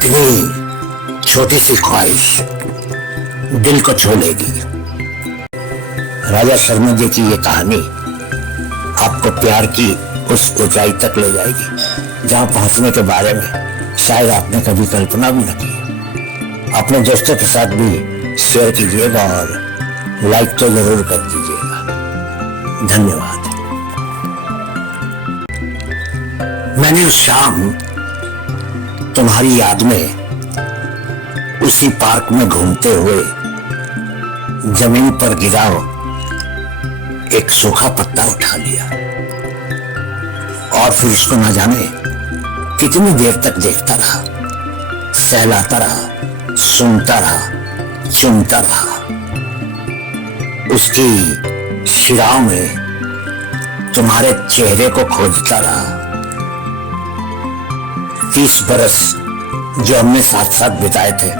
इतनी छोटी सी ख्वाहिश दिल को छू लेगी। राजा शर्मा जी की ये कहानी आपको प्यार की उस ऊंचाई तक ले जाएगी जहां पहुंचने के बारे में शायद आपने कभी कल्पना भी न की। अपने दोस्तों के साथ भी शेयर कीजिएगा और लाइक तो जरूर कर दीजिएगा। धन्यवाद। मैंने उस शाम तुम्हारी याद में उसी पार्क में घूमते हुए जमीन पर गिरा एक सूखा पत्ता उठा लिया और फिर उसको ना जाने कितनी देर तक देखता रहा, सहलाता रहा, सुनता रहा, चुनता रहा। उसकी शिराओं में तुम्हारे चेहरे को खोजता रहा। 30 बरस जो हमने साथ साथ बिताए थे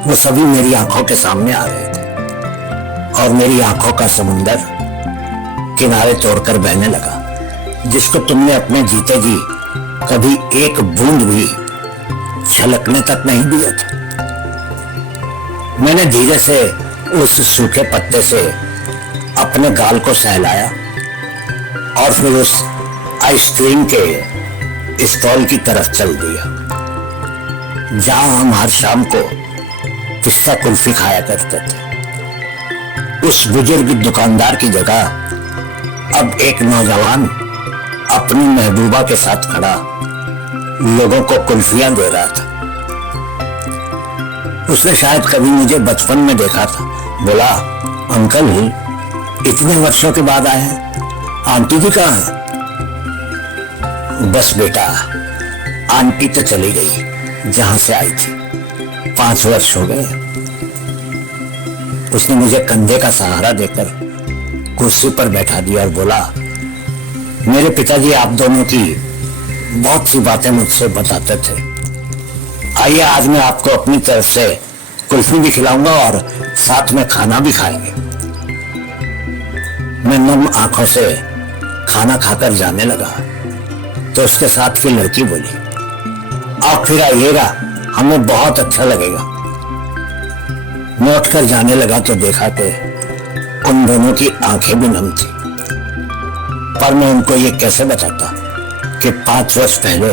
वो सभी मेरी आंखों के सामने आ रहे थे और मेरी आंखों का समुंदर किनारे तोड़कर बहने लगा, जिसको तुमने अपने जीते जी कभी एक बूंद भी छलकने तक नहीं दिया था। मैंने धीरे से उस सूखे पत्ते से अपने गाल को सहलाया और फिर उस आइसक्रीम के स्टॉल की तरफ चल दिया जहां हम हर शाम को पिस्ता कुल्फी खाया करते थे। उस बुजुर्ग दुकानदार की जगह अब एक नौजवान अपनी महबूबा के साथ खड़ा लोगों को कुल्फियां दे रहा था। उसने शायद कभी मुझे बचपन में देखा था। बोला, अंकल इतने वर्षों के बाद आए हैं, आंटी जी कहाँ हैं? बस बेटा, आंटी तो चली गई जहां से आई थी। 5 वर्ष हो गए। उसने मुझे कंधे का सहारा देकर कुर्सी पर बैठा दिया और बोला, मेरे पिताजी आप दोनों की बहुत सी बातें मुझसे बताते थे। आइए आज मैं आपको अपनी तरफ से कुल्फी भी खिलाऊंगा और साथ में खाना भी खाएंगे। मैं नम आंखों से खाना खाकर जाने लगा तो उसके साथ की लड़की बोली, आप फिर आइएगा, हमें बहुत अच्छा लगेगा। मैं उठकर जाने लगा तो देखा कि उन दोनों की आंखें भी नम थी। पर मैं उनको ये कैसे बताता कि 5 वर्ष पहले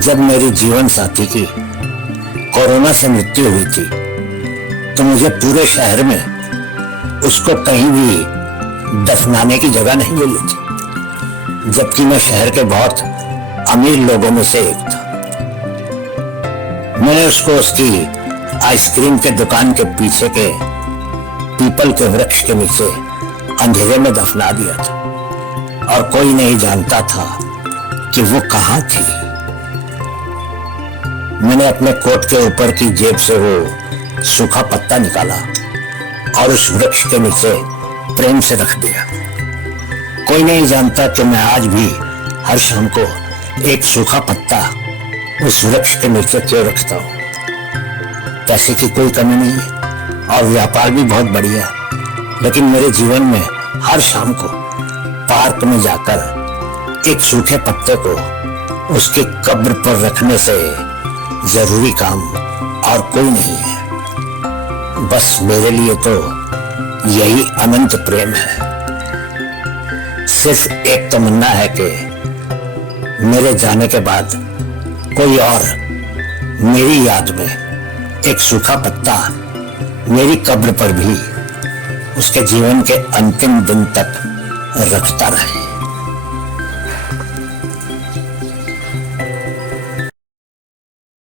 जब मेरी जीवन साथी की कोरोना से मृत्यु हुई थी तो मुझे पूरे शहर में उसको कहीं भी दफनाने की जगह नहीं मिली थी, जबकि मैं शहर के बहुत अमीर लोगों में से एक था। मैंने उसको उसकी आइसक्रीम के दुकान के पीछे के पीपल के वृक्ष के नीचे अंधेरे में दफना दिया था और कोई नहीं जानता था कि वो कहां थी। मैंने अपने कोट के ऊपर की जेब से वो सूखा पत्ता निकाला और उस वृक्ष के नीचे प्रेम से रख दिया। कोई नहीं जानता कि मैं आज भी हर शाम को एक सूखा पत्ता उस वृक्ष के नीचे क्यों रखता हूं। पैसे की कोई कमी नहीं है और व्यापार भी बहुत बढ़िया है, लेकिन मेरे जीवन में हर शाम को पार्क में जाकर एक सूखे पत्ते को उसकी कब्र पर रखने से जरूरी काम और कोई नहीं है। बस मेरे लिए तो यही अनंत प्रेम है। सिर्फ एक तमन्ना है कि मेरे जाने के बाद कोई और मेरी याद में एक सूखा पत्ता मेरी कब्र पर भी उसके जीवन के अंतिम दिन तक रखता रहे।